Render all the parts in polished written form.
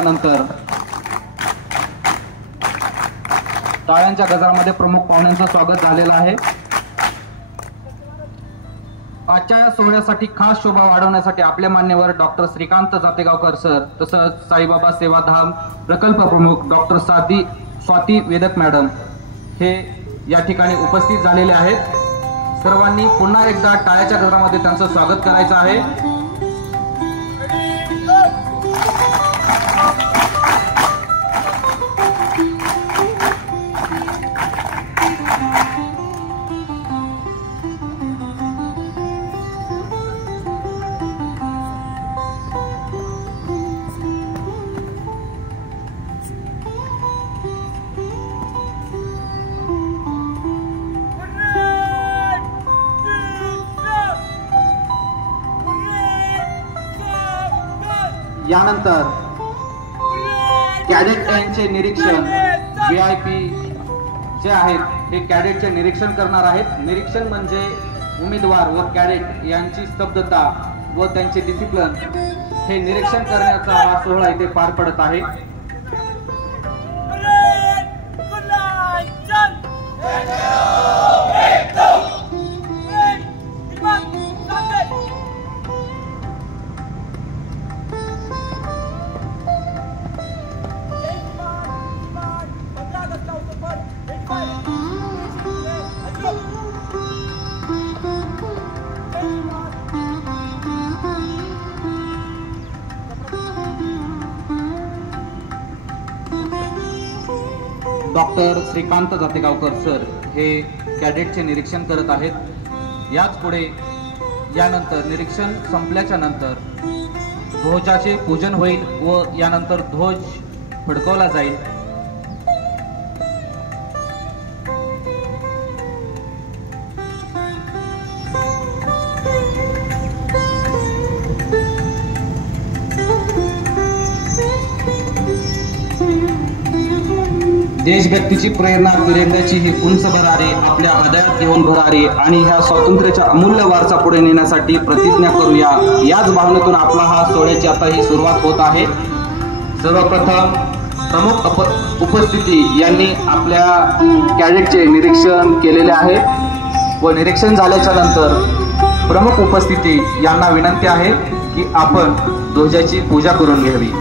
नंतर टाळ्यांच्या गजरामध्ये प्रमुख पाहुण्यांचं स्वागत झालेलं आहे। आजच्या या सोहळ्यासाठी खास शोभा वाढवण्यासाठी आपले मान्यवर डॉक्टर श्रीकांत जातेगावकर सर, तसंच साईबाबा सेवाधाम प्रकल्प प्रमुख डॉक्टर स्वाती वेदक मॅडम हे या ठिकाणी उपस्थित झालेले आहेत। सर्वांनी पुन्हा एकदा टाळ्याच्या गजरामध्ये त्यांचं स्वागत करायचं आहे। यानंतर कॅडेट यांचे निरीक्षण VIP जे आहेत हे कॅडेटचे निरीक्षण करणार आहेत। निरीक्षण म्हणजे उमेदवार व कॅडेट यांची स्तब्धता व त्यांचे डिसिप्लिन हे निरीक्षण करण्याचा हा सोहळा इथे पार पडत आहे। डॉक्टर श्रीकांत जातेगावकर सर हे कॅडेटचे निरीक्षण करत आहेत। याच पुढे यानंतर निरीक्षण संपल्याच्या नंतर ध्वजाचे पूजन होईल व यानंतर ध्वज फडकवला जाईल। देशभक्तीची प्रेरणा तिरंग्याची ही उंच भरारी आपल्या हृदयात घेऊन भरारी आणि ह्या स्वातंत्र्याच्या अमूल्य वारसा पुढे नेण्यासाठी प्रतिज्ञा करूया। याच भावनेतून आपला हा सोहळ्याची आता ही सुरुवात होत आहे। सर्वप्रथम प्रमुख उपस्थिती यांनी आपल्या कॅडेटचे निरीक्षण केलेले आहे व निरीक्षण झाल्याच्या नंतर प्रमुख उपस्थिती यांना विनंती आहे की आपण ध्वजाची पूजा करून घ्यावी।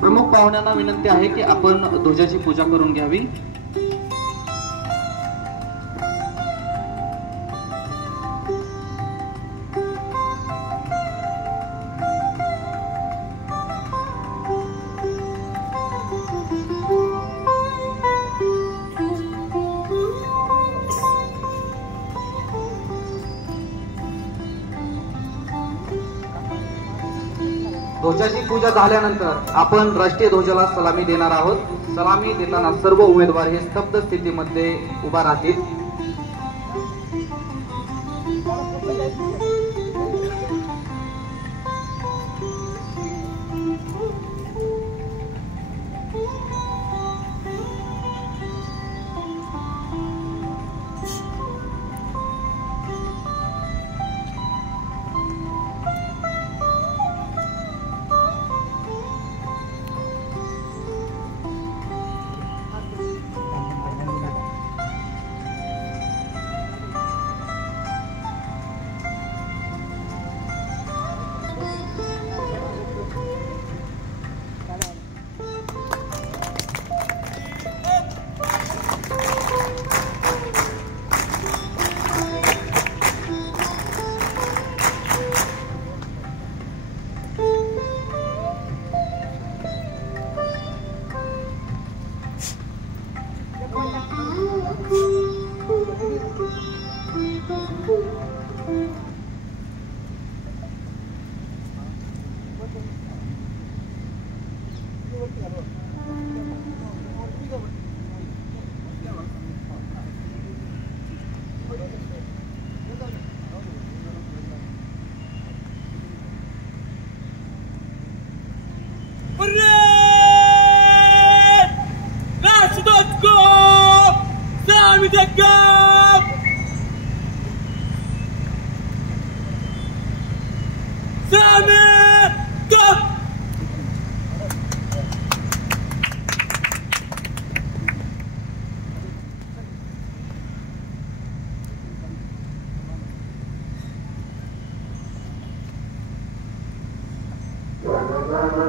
प्रमुख पाहुण्यांना विनंती आहे की आपण ध्वजाची पूजा करून घ्यावी। ध्वजाची पूजा झाल्यानंतर आपण राष्ट्रीय ध्वजाला सलामी देणार आहोत। सलामी देताना सर्व उमेदवार हे स्तब्ध स्थितीमध्ये उभा राहतील।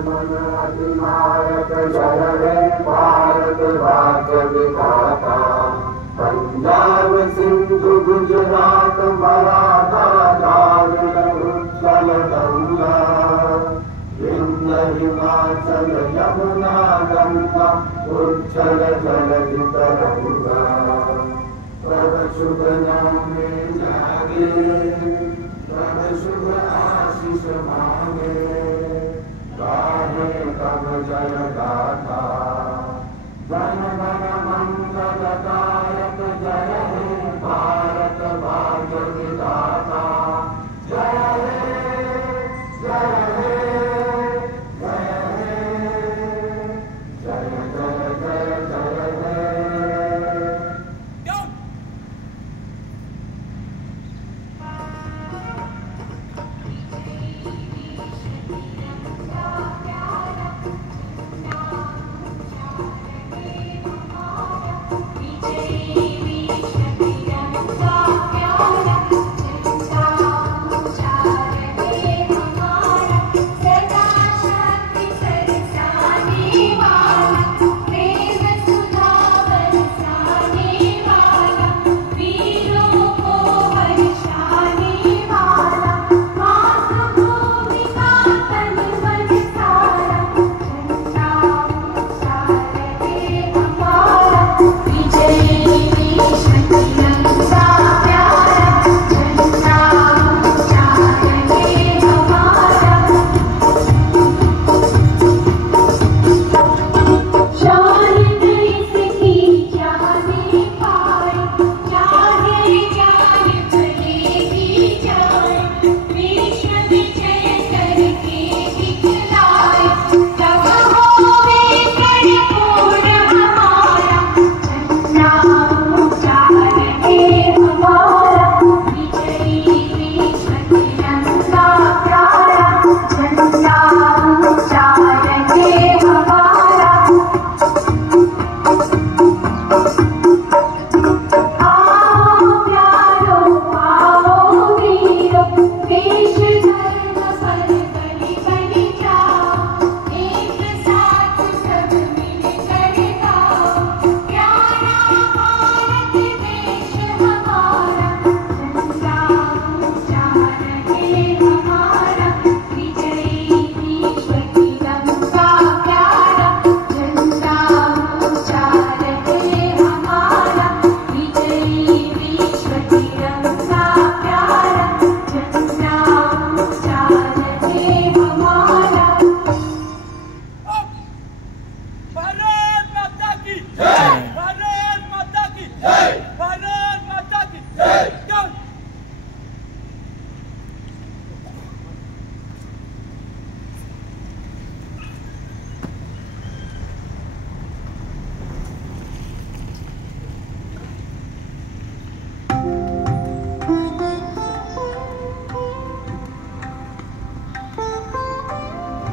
अधिनायक जय हे भारत भाग्य विधाता। पंजाब सिंधु गुजरात मराठा द्राविड उत्कल गंगा, विंध्य हिमाचल यमुना गंगा उज्जल जलधि तरंगा। तब शुभ नामे जागे, तब शुभ आशीष मांगे, गाहे तब जय गाथा। जन गण मंगलदायक जय हे भारत भाग्य विधाता। जय हे जय हे जय हे जय जय जय जय हे।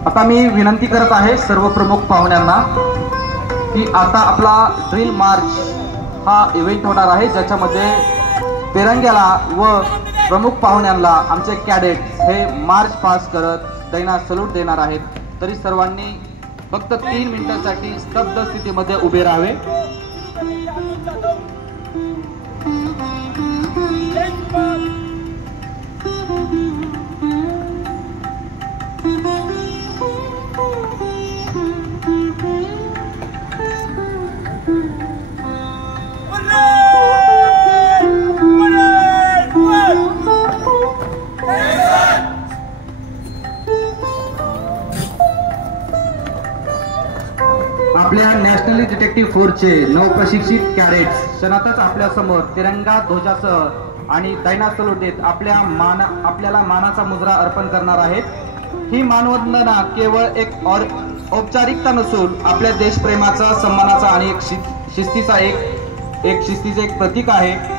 आता मी विनंती करत आहे सर्व प्रमुख पाहुण्यांना की आता आपला ड्रिल मार्च हा इव्हेंट होणार आहे, ज्याच्यामध्ये तिरंग्याला व प्रमुख पाहुण्यांना आमचे कॅडेट हे मार्च पास करत दैना सल्यूट देणार आहेत. तरी सर्वांनी फक्त 3 मिनिटांसाठी स्तब्ध स्थितीमध्ये उभे राहावे. आपल्या नॅशनल डिटेक्टिव्ह फोर्सचे नवप्रशिक्षित कॅडेट्स क्षणातच आपल्या समोर तिरंगा ध्वजासह आणि दैना सल्यूट देत आपल्याला मानाचा मुद्रा अर्पण करणार आहेत. ही मानवंदना केवळ एक औपचारिकता नसून आपल्या देशप्रेमाचा, सन्मानाचा आणि शिस्तीचे एक प्रतीक आहे.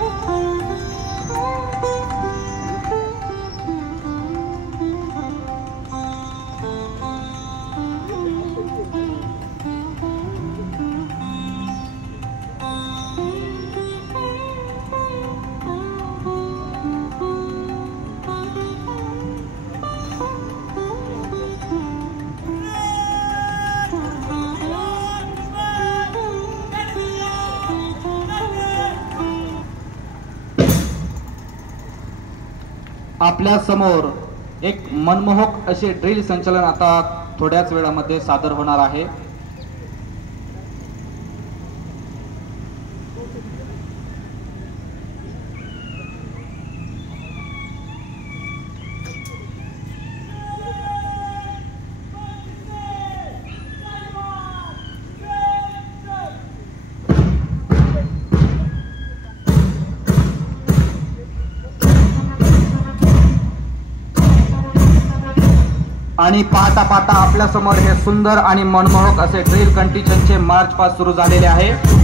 आपल्या समोर एक मनमोहक असे ड्रिल संचलन आता थोड्याच वेळामध्ये सादर होणार आहे। आणि पाहता पाहता आपल्या समोर हे सुंदर आणि मनमोहक असे ड्रिल कंटिन्यूचे मार्च पास सुरू झालेले आहे।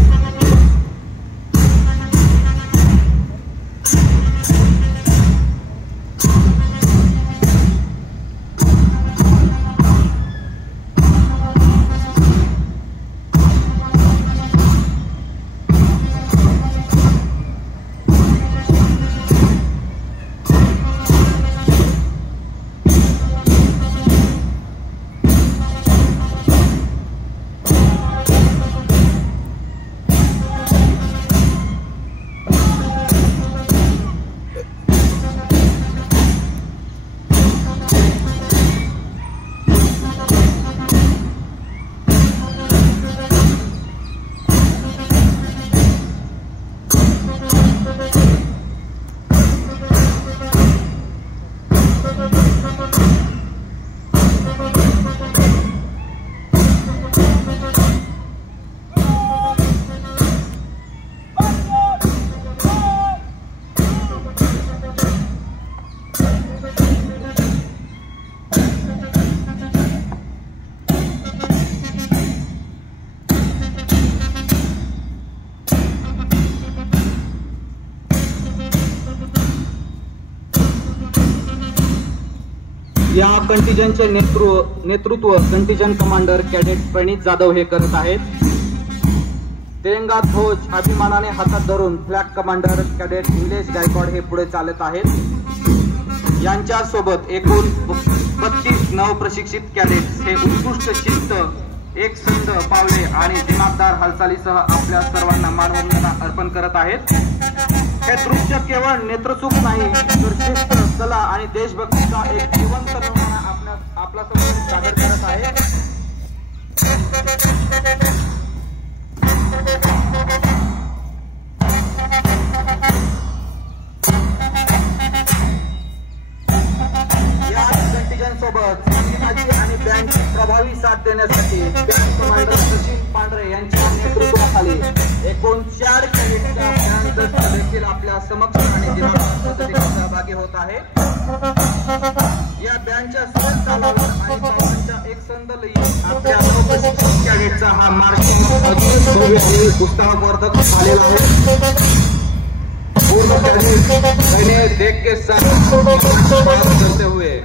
या कंटिजेंटचे नेतृत्व कंटिजेंट कमांडर कॅडेट प्रणित जाधव हे करत आहेत। तिरंगा ध्वज अभिमानाने हातात धरून flag commander cadet Nilesh Gaikwad हे पुढे चालत आहेत। यांच्या सोबत एकूण 32 नवप्रशिक्षित कॅडेट्स हे उत्कृष्ट शिस्त, एकसंध पावले आणि दिमागदार हालचालीसह आपल्या सर्वांना मानवंदना अर्पण करत आहेत। हे दृश्य केवळ नेत्रसुख नाही तर शिस्त, कला आणि देशभक्तीचा एक जिवंत नमुना आपल्या समोर सादर करत आहे। सोबत संगीताची आणि बँडची प्रभावी साथ देण्यासाठी बँड कमांडर सचिन पांढरे यांच्या नेतृत्वाखाली एकूण 4 कॅडेटच्या बँड देखील आपल्या समक्ष आणि दिमाग सहभागी होत आहे। या बँडच्या सुरेख तालावर आणि पावलांच्या एकसंध लयीत आपल्या नवप्रशिक्षित कॅडेटचा हा मार्च अद्भुत भव्य आणि उत्साहवर्धक झालेला आहे। पूर्ण कॅडेट मैंने देख के साथ करते हुए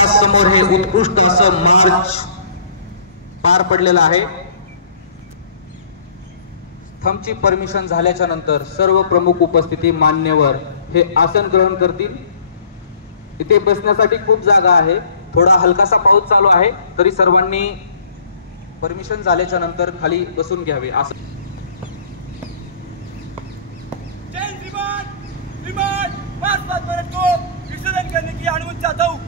आपल्या समोर हे उत्कृष्ट असं मार्च पार पडलेलं आहे. स्तंभची परमिशन झाल्याच्या नंतर सर्व प्रमुख उपस्थिती मान्यवर हे आसन ग्रहण करतील. इथे बसण्यासाठी खूप जागा आहे. थोडा हलकासा पाऊस चालू आहे तरी सर्वांनी परमिशन झाल्याच्या नंतर खाली बसून घ्यावे. असं विसर्जन करने की अनुमति चाहता हूं.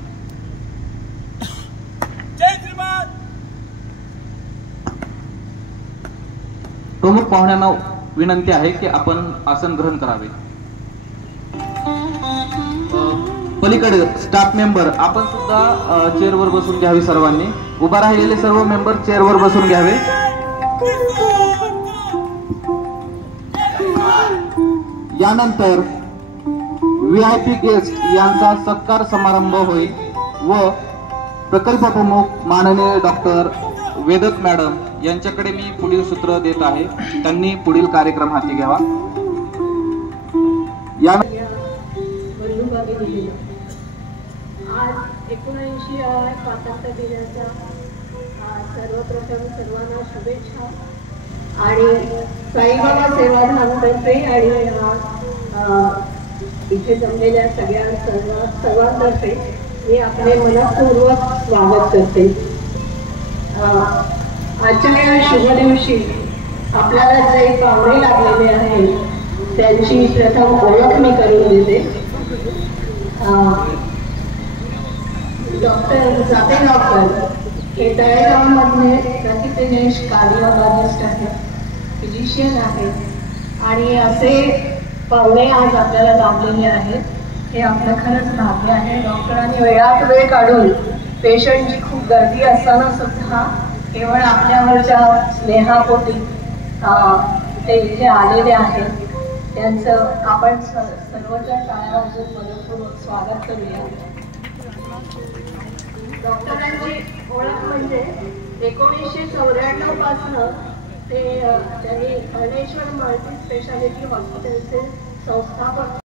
जय श्रीमान. प्रमुख पाहुण्यांना विनंती आहे की आपण आसन ग्रहण करावे. पलीकडे स्टाफ मेंबर आपण सुद्धा चेअरवर बसून घ्यावे. सर्वांनी उभा राहिलेले सर्व मेंबर चेअरवर बसून घ्यावे. यानंतर VIP गेस्ट यांचा सत्कार समारंभ होईल व प्रकल्प प्रमुख माननीय डॉक्टर वेदक मॅडम यांच्याकडे मी पुढील सूत्र देत आहे. त्यांनी पुढील कार्यक्रम हाती घ्यावा. आज 79व्या स्वातंत्र्य दिनाच्या सर्वप्रथम सर्वांना शुभेच्छा आणि साईबाबा सेवाधामतर्फे आणि इथे जमलेल्या सर्वांतर्फे मी आपले मनपूर्वक स्वागत करते. आजच्या या शुभ दिवशी आपल्याला जे पाहुणे लागलेले आहेत त्यांची प्रथम ओळख मी करून देते. डॉक्टर जाते डॉक्टर हे तळेगावमधले प्रतिदिनेश कार्डिओलॉजिस्ट आहेत, फिजिशियन आहेत आणि असे पाहुणे आज आपल्याला लाभलेले आहेत. हे आपलं खरंच भाग्य आहे. डॉक्टरांनी वेळात वेळ काढून पेशंटची खूप गर्दी असताना सुद्धा केवळ आपल्यावरच्या स्नेहापोटी ते इथे आलेले आहेत. त्यांचं आपण सर्वच्या टाळ्या वाजवून मनपूर्वक स्वागत करूया. डॉक्टरांची ओळख म्हणजे 1994 पासून ते त्यांनी धनेश्वर मल्टी स्पेशालिटी हॉस्पिटलचे संस्थापक